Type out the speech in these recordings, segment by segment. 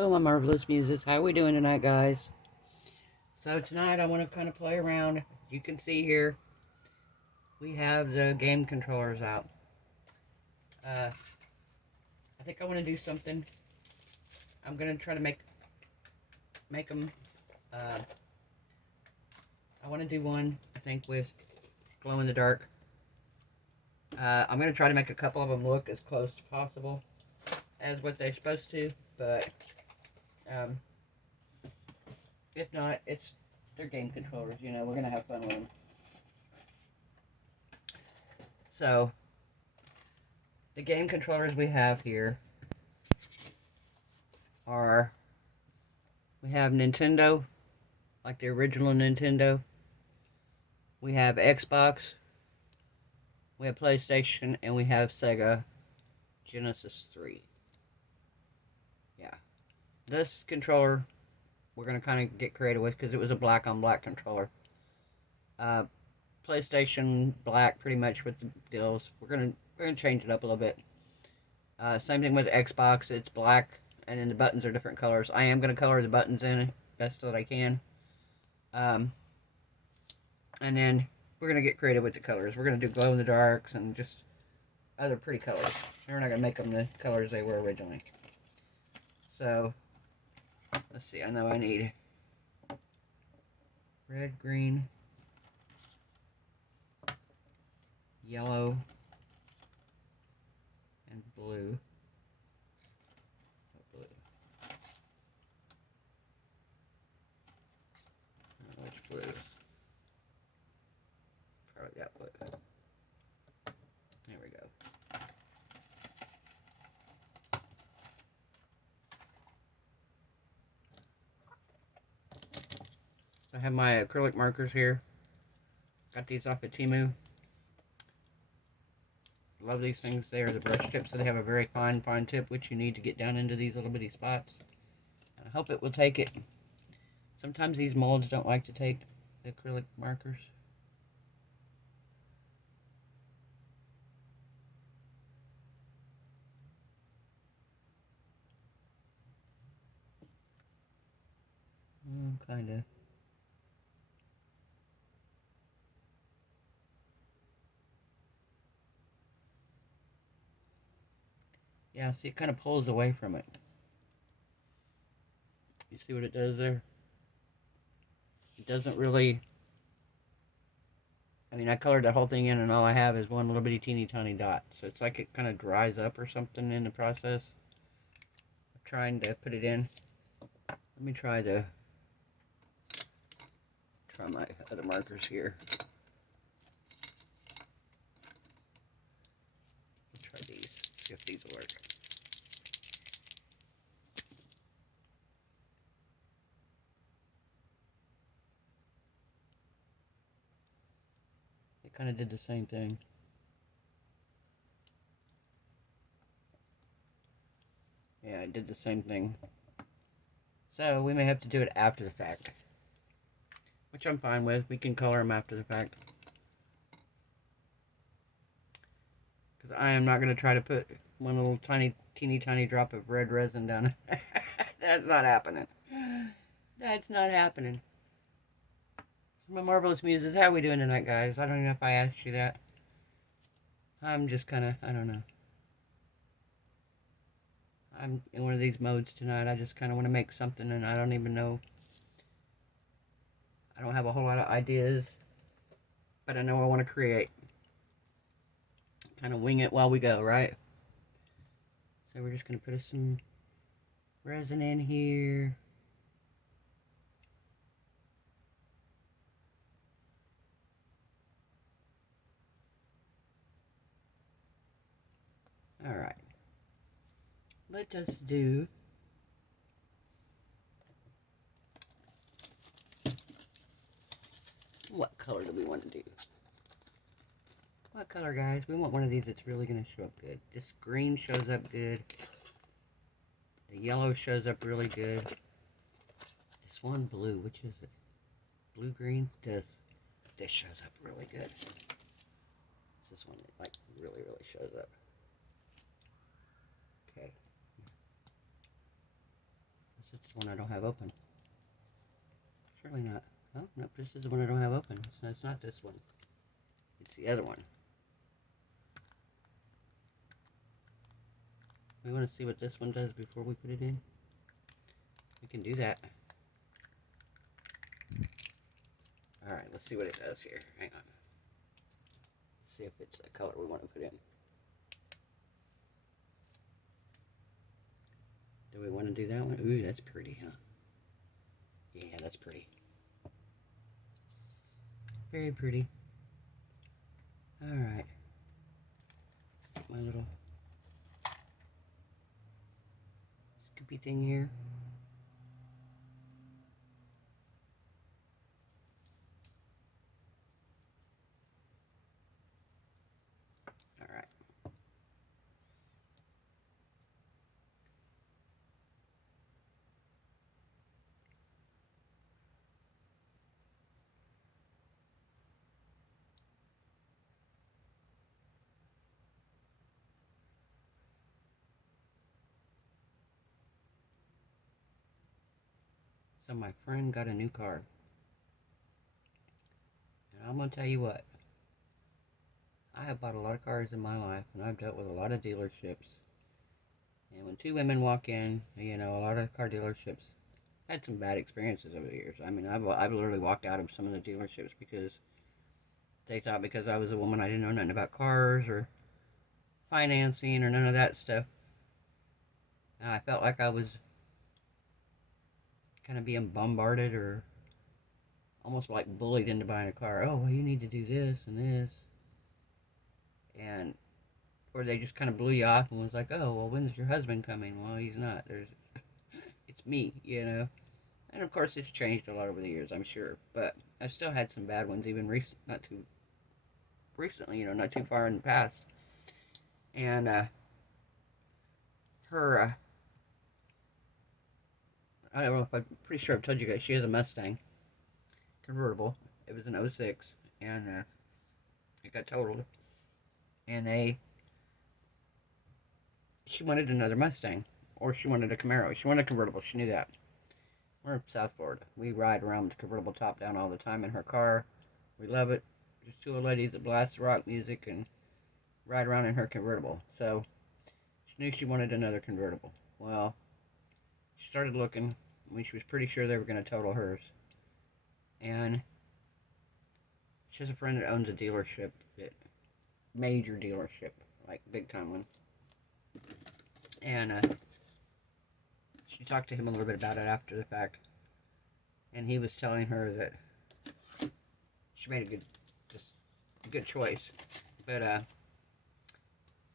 Hello, my marvelous muses. How are we doing tonight, guys? So tonight I want to kind of play around. You can see here we have the game controllers out. I think I want to do something. I'm gonna try to make them. I want to do one. I think with glow in the dark. I'm gonna try to make a couple of them look as close as possible as what they're supposed to, but if not, they're game controllers. You know, we're gonna have fun with them. So the game controllers we have here are, we have Nintendo, like the original Nintendo. We have Xbox, we have PlayStation, and we have Sega Genesis 3. Yeah. This controller, we're going to kind of get creative with because it was a black on black controller. PlayStation black pretty much with the deals. We're going to change it up a little bit. Same thing with Xbox, it's black, and then the buttons are different colors. I am going to color the buttons in best that I can. And then we're going to get creative with the colors. We're going to do glow in the darks and just other pretty colors. We're not going to make them the colors they were originally. So, let's see. I know I need red, green, yellow, and blue. Which blue? Probably got blue. There we go. I have my acrylic markers here. Got these off of Temu. Love these things. They are the brush tips, so they have a very fine tip, which you need to get down into these little bitty spots. And I hope it will take it. Sometimes these molds don't like to take the acrylic markers. Kinda. Yeah, see, it kind of pulls away from it. You see what it does there? It doesn't really... I mean, I colored that whole thing in, and all I have is one little bitty teeny tiny dot. So it's like it kind of dries up or something in the process of trying to put it in. Let me try my other markers here. Try these, see if these will work. It kind of did the same thing. Yeah, it did the same thing. So we may have to do it after the fact, which I'm fine with. We can color them after the fact. Because I am not going to try to put one little teeny tiny drop of red resin down. That's not happening. That's not happening. My marvelous muses, how are we doing tonight, guys? I don't know if I asked you that. I'm just kind of, I don't know. I'm in one of these modes tonight. I just kind of want to make something, and I don't even know. I don't have a whole lot of ideas, but I know I want to create. Kind of wing it while we go, right? So we're just going to put some resin in here. Alright. Let us do... What color do we want to do? What color, guys? We want one of these that's really going to show up good. This green shows up good. The yellow shows up really good. This one blue, which is it? Blue-green? This shows up really good. This one, like, really shows up. Okay. This is the one I don't have open. Surely not. Oh, nope, this is the one I don't have open. So it's not this one. It's the other one. We want to see what this one does before we put it in. We can do that. Alright, let's see what it does here. Hang on. See if it's the color we want to put in. Do we want to do that one? Ooh, that's pretty, huh? Yeah, that's pretty. Very pretty. Alright. My little scoopy thing here. Alright. So my friend got a new car. And I'm going to tell you what. I have bought a lot of cars in my life, and I've dealt with a lot of dealerships. And when two women walk in, you know, a lot of car dealerships had some bad experiences over the years. I mean, I've literally walked out of some of the dealerships because they thought because I was a woman I didn't know nothing about cars or financing or none of that stuff. And I felt like I was kind of being bombarded or almost like bullied into buying a car. Oh, well, you need to do this and this. And, or they just kind of blew you off and was like, oh, well, when's your husband coming? Well, he's not. It's me, you know. And of course, it's changed a lot over the years, I'm sure. But I still had some bad ones, even not too recently, you know, not too far in the past. And her, I don't know if I'm pretty sure I've told you guys, she has a Mustang convertible. It was an '06, and it got totaled. And she wanted another Mustang, or she wanted a Camaro. She wanted a convertible. She knew that. We're in South Florida. We ride around with the convertible top down all the time in her car. We love it. Just two old ladies that blast rock music and ride around in her convertible. So she knew she wanted another convertible. Well, she started looking when she was pretty sure they were going to total hers. And she has a friend that owns a dealership, major dealership, like big time one. And she talked to him a little bit about it after the fact. And he was telling her that she made a good choice. But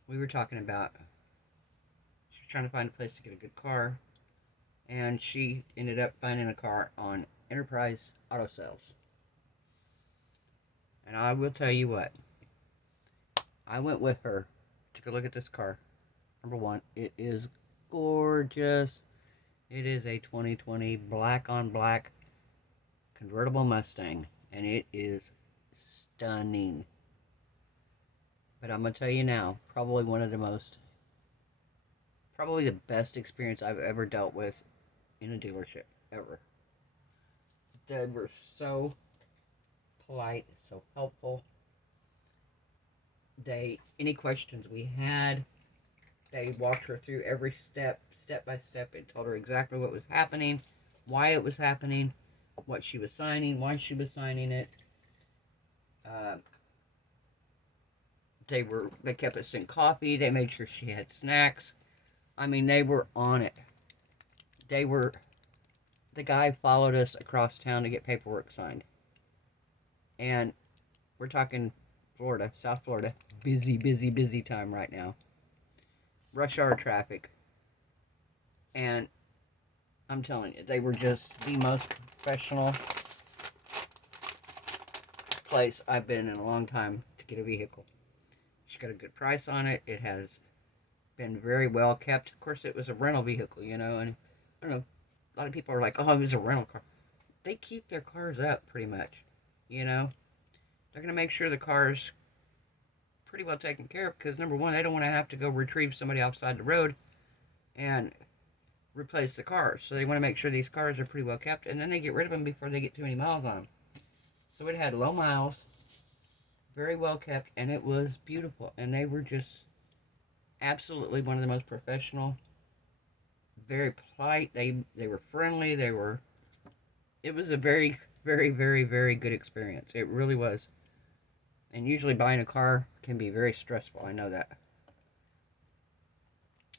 we were talking about she was trying to find a place to get a good car, and she ended up finding a car on Enterprise Auto Sales. And I will tell you what, I went with her, took a look at this car. Number one, it is gorgeous. It is a 2020 black on black convertible Mustang, and it is stunning. But I'm going to tell you now, probably the best experience I've ever dealt with in a dealership, ever. They were so polite, so helpful. Any questions we had, they walked her through every step by step, and told her exactly what was happening, why it was happening, what she was signing, why she was signing it. They kept us in coffee. They made sure she had snacks. I mean, they were on it. The guy followed us across town to get paperwork signed. And we're talking Florida, South Florida. Busy time right now. Rush hour traffic. And I'm telling you, they were just the most professional place I've been in a long time to get a vehicle. She got a good price on it. It has been very well kept. Of course, it was a rental vehicle, you know, and I don't know, a lot of people are like, oh, it was a rental car. They keep their cars up pretty much, you know. They're going to make sure the car's pretty well taken care of because, number one, they don't want to have to go retrieve somebody outside the road. And replace the cars. So they want to make sure these cars are pretty well kept, and then they get rid of them before they get too many miles on them. So it had low miles, very well kept, and it was beautiful. And they were just absolutely one of the most professional, very polite. They were friendly. They were. It was a very, very, very, very good experience. It really was. And usually buying a car can be very stressful. I know that.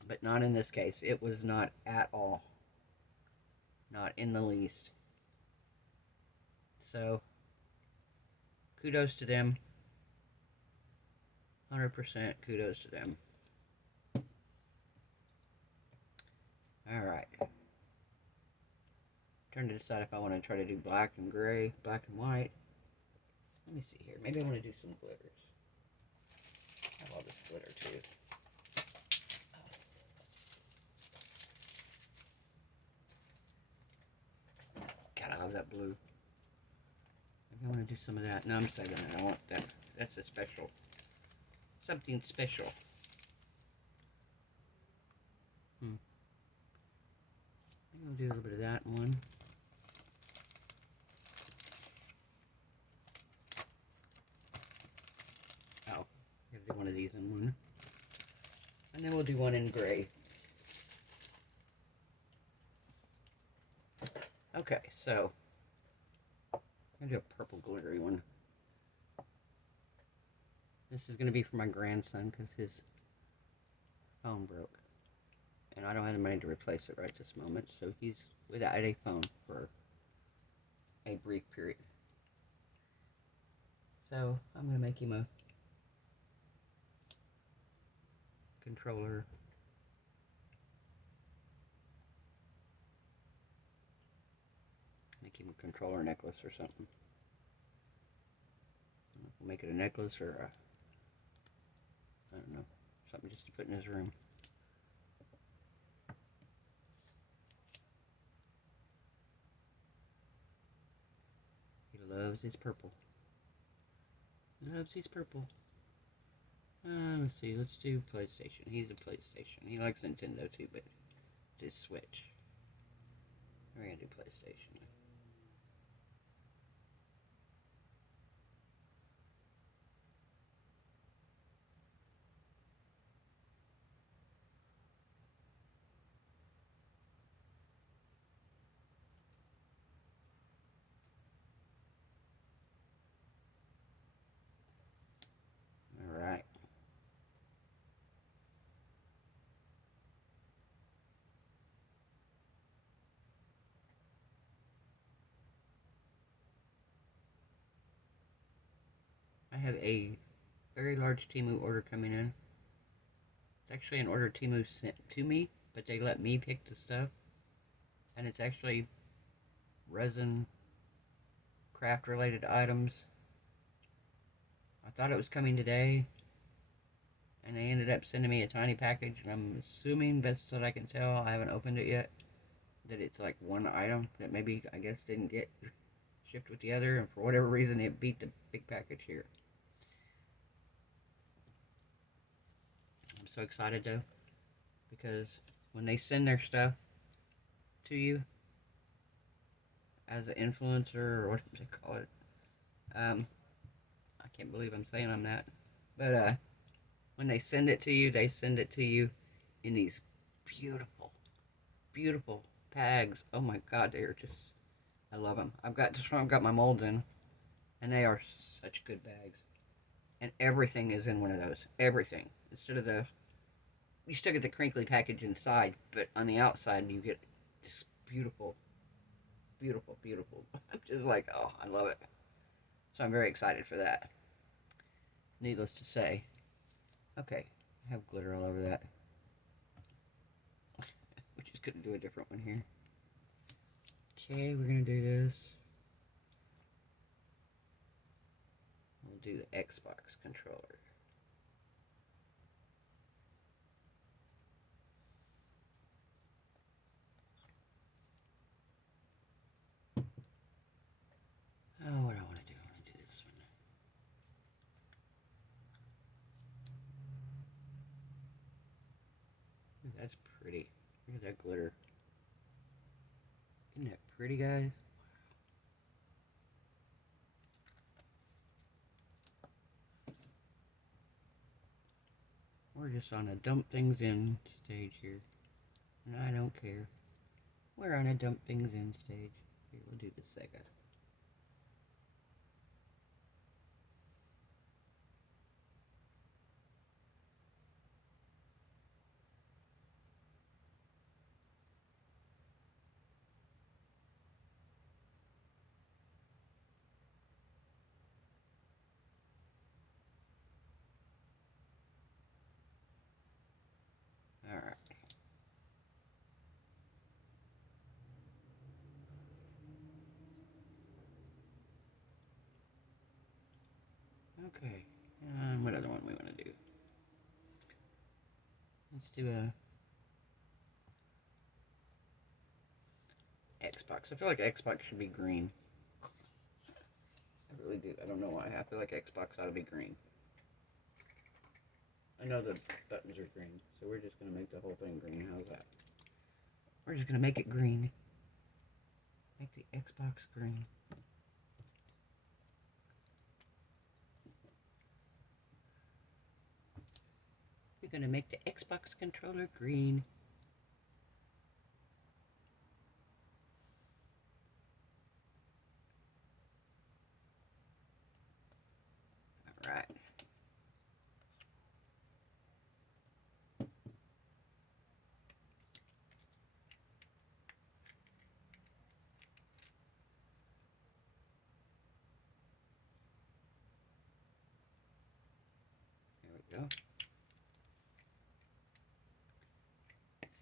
But not in this case. It was not at all. Not in the least. So, kudos to them. 100% kudos to them. Alright. Trying to decide if I want to try to do black and gray, black and white. Let me see here. Maybe I want to do some glitters. I have all this glitter too. God, I love that blue. Maybe I want to do some of that. No, I'm saving it. I want that. That's a special. Something special. Maybe I'll do a little bit of that one. Oh, I gotta do one of these in one. And then we'll do one in gray. Okay, so I'm gonna do a purple glittery one. This is gonna be for my grandson because his phone broke. And I don't have the money to replace it right this moment, so he's without a phone for a brief period. So I'm gonna make him a controller. Make him a controller necklace or something. We'll make it a necklace or a, I don't know, something just to put in his room. He loves his purple. He loves his purple. Let's see, let's do PlayStation. He's a PlayStation. He likes Nintendo too, but it's his Switch. We're gonna do PlayStation. Alright. I have a very large Temu order coming in. It's actually an order Temu sent to me, but they let me pick the stuff. And it's actually resin craft related items. I thought it was coming today, and they ended up sending me a tiny package, and I'm assuming, best that I can tell, I haven't opened it yet, that it's like one item that maybe, I guess, didn't get shipped with the other, and for whatever reason it beat the big package here. I'm so excited though, because when they send their stuff to you as an influencer, or what do they call it, I can't believe I'm saying I'm that, but when they send it to you in these beautiful, beautiful bags. Oh my God, they are just, I love them. I've got my molds in, and they are such good bags. And everything is in one of those. Everything. Instead of you still get the crinkly package inside, but on the outside you get this beautiful, beautiful, beautiful. I'm just like, oh, I love it. So I'm very excited for that. Needless to say. Okay, I have glitter all over that. We're just gonna do a different one here. Okay, we're gonna do this. We'll do the Xbox controller. Oh, what do I want to do? I want to do this one. Ooh, that's pretty. Look at that glitter. Isn't that pretty, guys? We're just on a dump things in stage here. And I don't care. We're on a dump things in stage. Here, we'll do the second. Alright. Okay. And what other one we want to do? Let's do a Xbox. I feel like Xbox should be green. I really do. I don't know why. I feel like Xbox ought to be green. I know the buttons are green, so we're just going to make the whole thing green. How's that? We're just going to make it green. Make the Xbox green. We're going to make the Xbox controller green. Alright. There we go.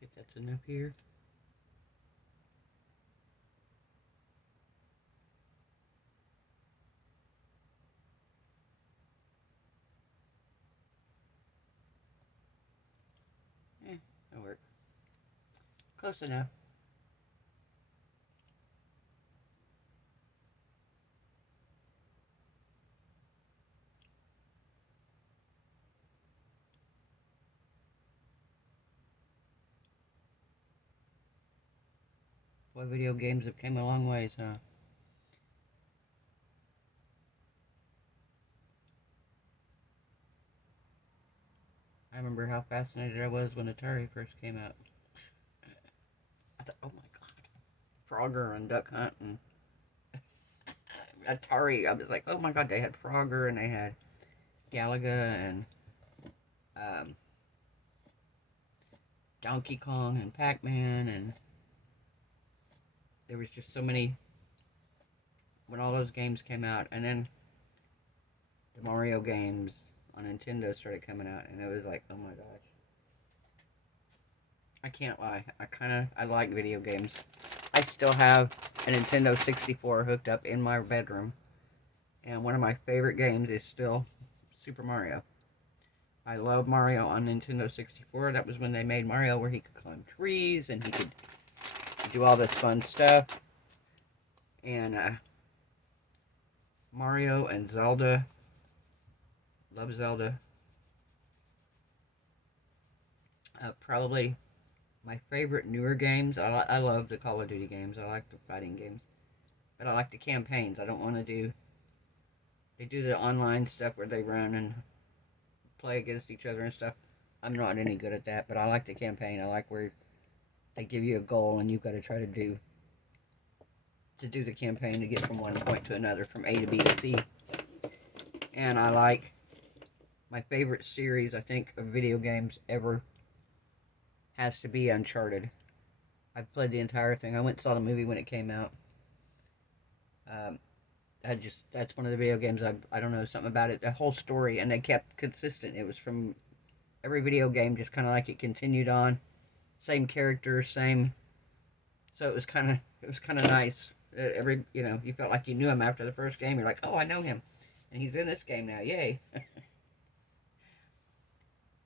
See if that's enough here. That'll work. Close enough. Boy, video games have come a long ways, huh? I remember how fascinated I was when Atari first came out. I thought, oh my god, Frogger and Duck Hunt and Atari. I was like, oh my god, they had Frogger and they had Galaga and Donkey Kong and Pac-Man, and there was just so many when all those games came out, and then the Mario games on Nintendo started coming out, and it was like, oh my gosh. I can't lie. I like video games. I still have a Nintendo 64 hooked up in my bedroom, and one of my favorite games is still Super Mario. I love Mario on Nintendo 64. That was when they made Mario where he could climb trees and he could do all this fun stuff. And Mario and Zelda. Love Zelda. Probably my favorite newer games. I love the Call of Duty games. I like the fighting games. But I like the campaigns. I don't want to do... They do the online stuff where they run and play against each other and stuff. I'm not any good at that, but I like the campaign. I like where they give you a goal and you've got to try to do the campaign to get from one point to another, from A to B to C. And I like my favorite series, I think, of video games ever has to be Uncharted. I've played the entire thing. I went and saw the movie when it came out. That's one of the video games I don't know, something about it, the whole story, and they kept consistent. It was from every video game, just kind of like it continued on, same characters, same. So it was kind of nice. You felt like you knew him after the first game. You're like, oh, I know him, and he's in this game now. Yay!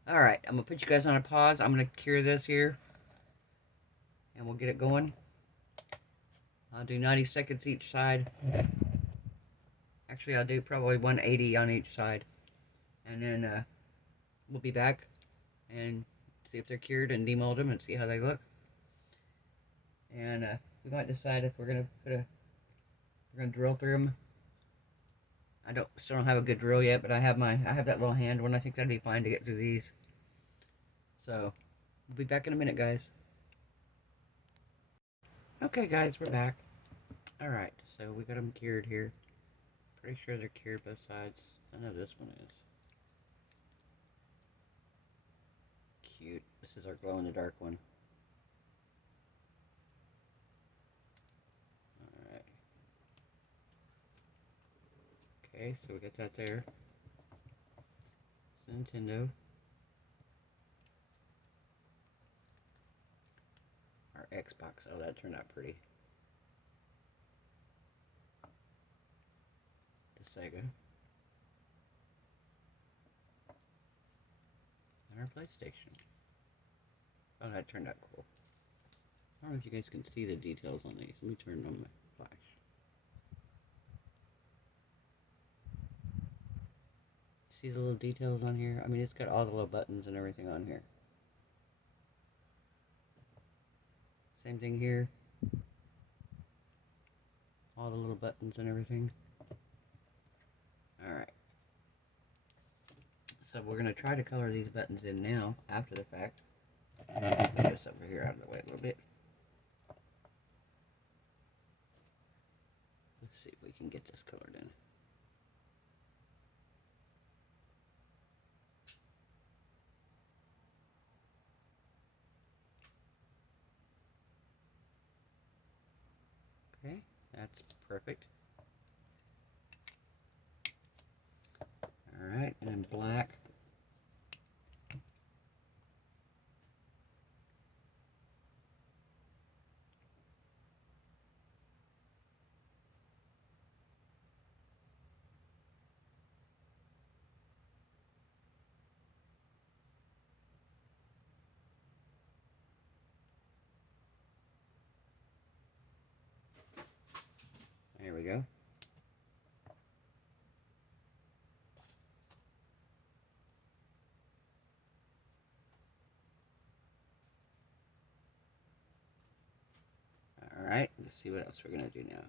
All right, I'm gonna put you guys on a pause. I'm gonna cure this here, and we'll get it going. I'll do 90 seconds each side. Actually, I'll do probably 180 on each side, and then we'll be back and see if they're cured and demold them and see how they look. And We might decide if we're gonna drill through them. I still don't have a good drill yet, but I have that little hand one. I think that'd be fine to get through these. So, we'll be back in a minute, guys. Okay, guys, we're back. All right, so we got them cured here. Pretty sure they're cured both sides. I know this one is. Cute. This is our glow-in-the-dark one. Alright. Okay, so we got that there. It's Nintendo. Our Xbox. Oh, that turned out pretty. The Sega. And our PlayStation. Oh, that turned out cool. I don't know if you guys can see the details on these. Let me turn on my flash. See the little details on here? I mean, it's got all the little buttons and everything on here. Same thing here. All the little buttons and everything. Alright. So we're going to try to color these buttons in now, after the fact. Put this over here out of the way a little bit. Let's see if we can get this colored in. Okay, that's perfect. Alright, and then black. There we go. Alright, let's see what else we're going to do now.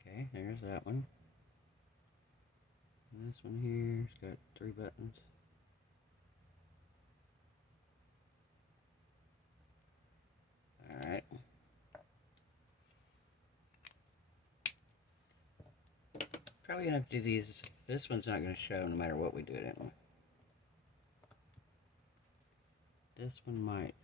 Okay, there's that one. And this one here's got 3 buttons. Alright. Probably gonna have to do these. This one's not gonna show no matter what we do it in. This one might.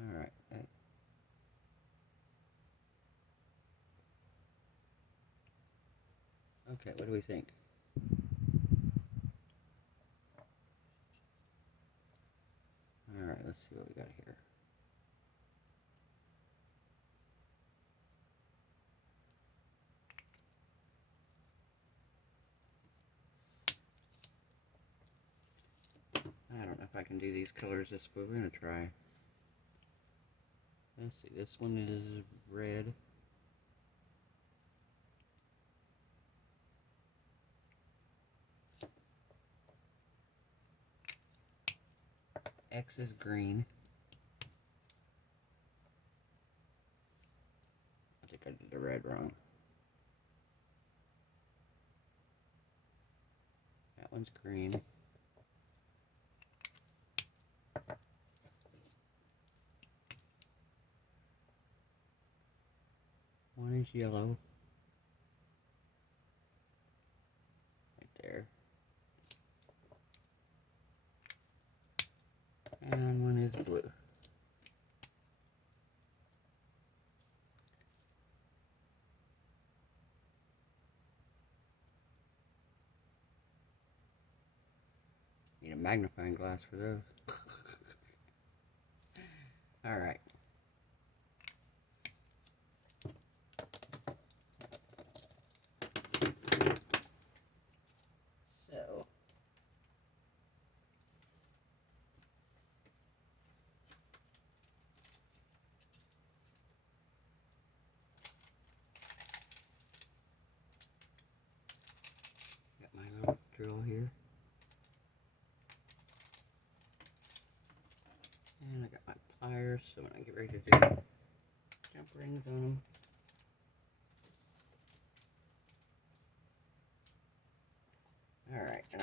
Alright. Okay, what do we think? Alright, let's see what we got here. I don't know if I can do these colors this way. We're gonna try. Let's see, this one is red. X is green. I think I did the red wrong. That one's green. One is yellow. Right there. And one is blue. Need a magnifying glass for those. Alright.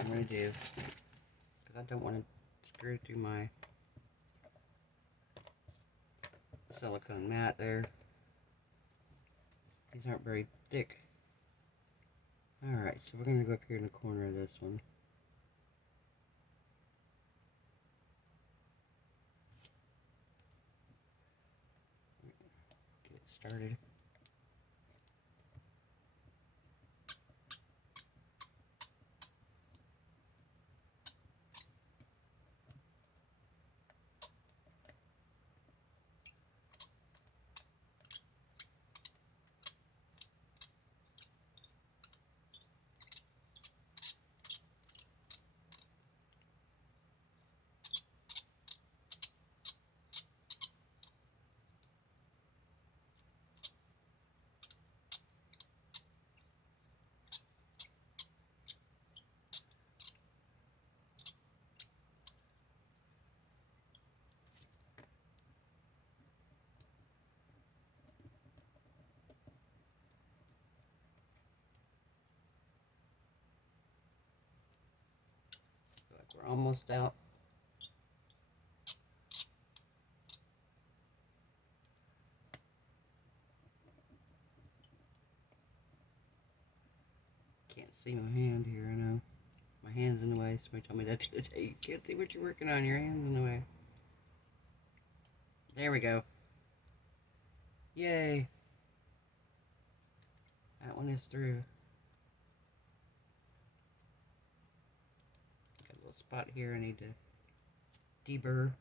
I'm going to do, because I don't want to screw through my silicone mat there. These aren't very thick. Alright, so we're going to go up here in the corner of this one. Get it started. We're almost out. Can't see my hand here, I know. My hand's in the way. Somebody told me that today. You can't see what you're working on. Your hand's in the way. There we go. Yay. That one is through. Got a little spot here I need to deburr.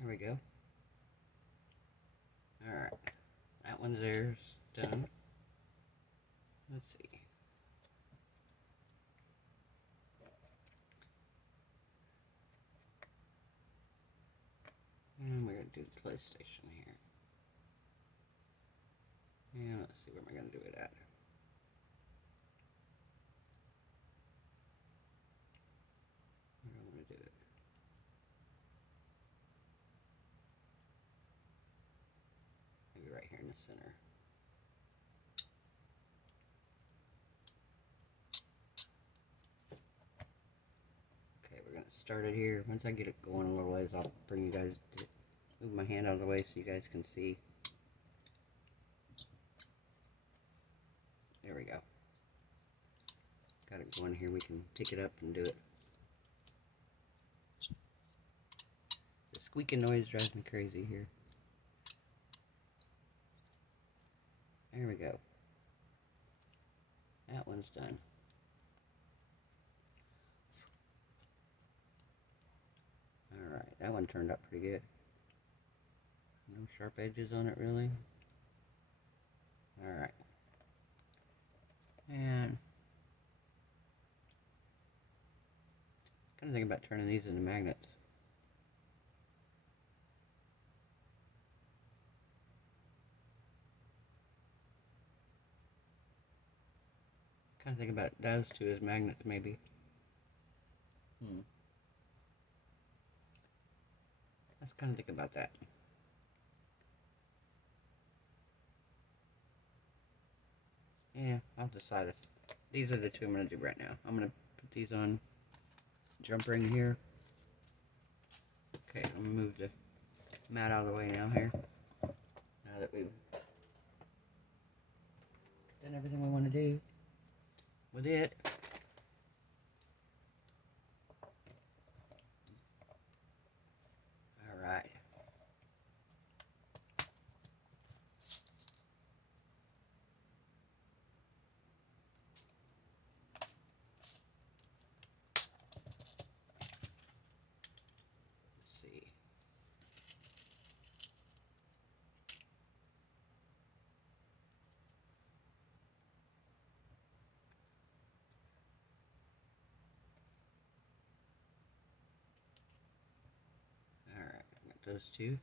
There we go. Alright. That one's there's done. Let's see. And we're going to do the PlayStation here. And let's see, where am I going to do it at? Where do I want to do it? Maybe right here in the center. Okay, we're going to start it here. Once I get it going a little ways, I'll bring you guys to move my hand out of the way so you guys can see. There we go. Got it going here. We can pick it up and do it. The squeaking noise drives me crazy here. There we go. That one's done. Alright, that one turned out pretty good. No sharp edges on it really. Alright. And kind of thinking about turning these into magnets. Kind of thinking about those two as magnets maybe. Let's kind of think about that. Yeah, I'll decide it. These are the two I'm going to do right now. I'm going to put these on jump ring here. Okay, I'm going to move the mat out of the way now here. Now that we've done everything we want to do with it. Alright. Those two.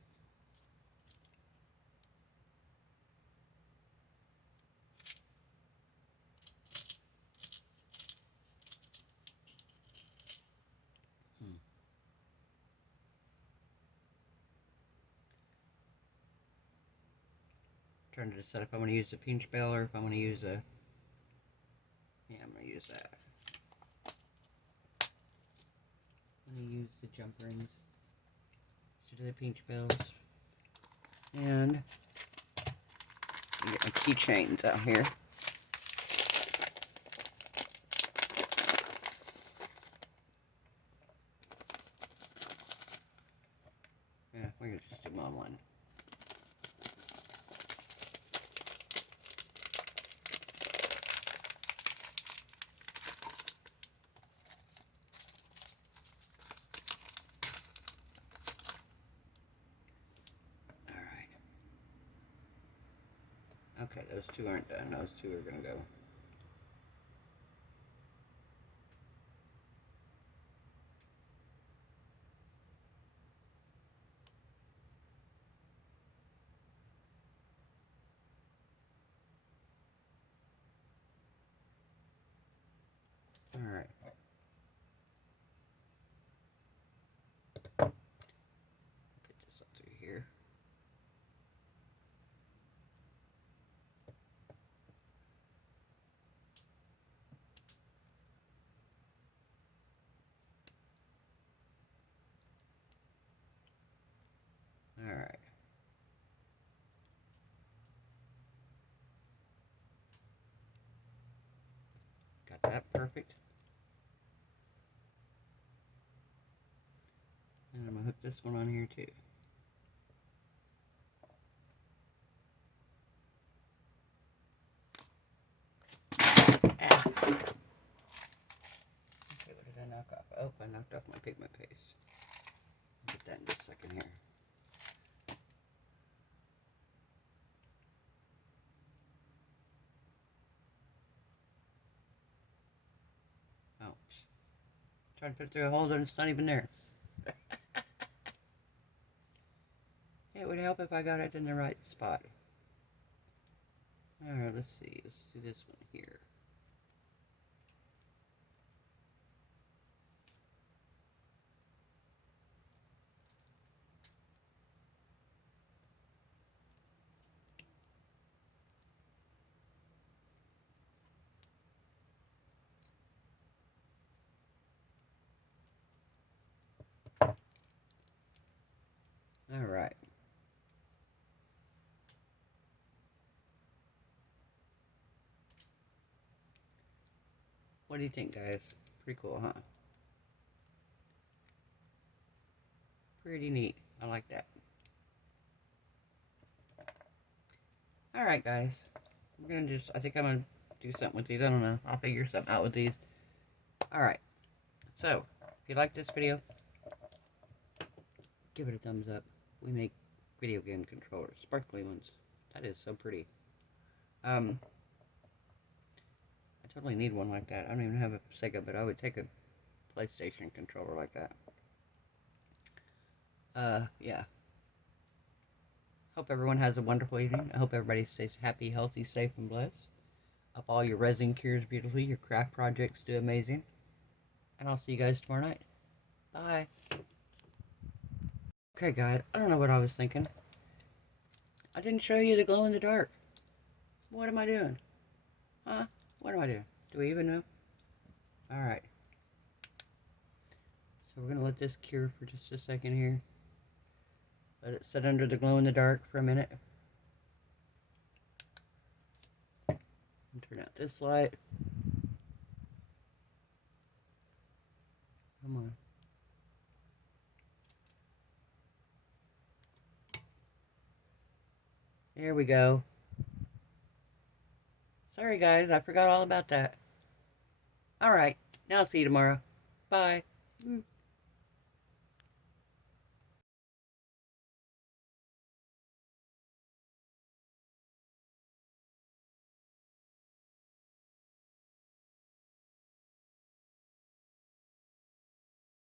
trying to decide if I want to use the pinch bell or if I want to use a... Yeah, I'm going to use that. I'm going to use the jump rings instead of the pinch bells. And get my keychains out here. Yeah, we're going to just do them on one. Okay, those two aren't done. Those two are going to go. Alright. Put this up through here. Alright. Got that perfect. And I'm going to hook this one on here too. Ah. Okay, what did I knock off? Oh, I knocked off my pigment paste. I'll get that in just a second here. Oh. Trying to put it through a hole and it's not even there. It would help if I got it in the right spot. Alright, let's see. Let's do this one here. Alright. What do you think, guys? Pretty cool, huh? Pretty neat. I like that. Alright, guys. We're gonna just... I think I'm gonna do something with these. I don't know. I'll figure something out with these. Alright. So, if you like this video, give it a thumbs up. We make video game controllers. Sparkly ones. That is so pretty. I totally need one like that. I don't even have a Sega, but I would take a PlayStation controller like that. Yeah. Hope everyone has a wonderful evening. I hope everybody stays happy, healthy, safe, and blessed. Hope all your resin cures beautifully. Your craft projects do amazing. And I'll see you guys tomorrow night. Bye. Okay, guys. I don't know what I was thinking. I didn't show you the glow in the dark. What am I doing? Huh? What am I doing? Do we even know? Alright. So we're going to let this cure for just a second here. Let it sit under the glow in the dark for a minute. And turn out this light. Come on. There we go. Sorry guys, I forgot all about that. Alright, now I'll see you tomorrow. Bye.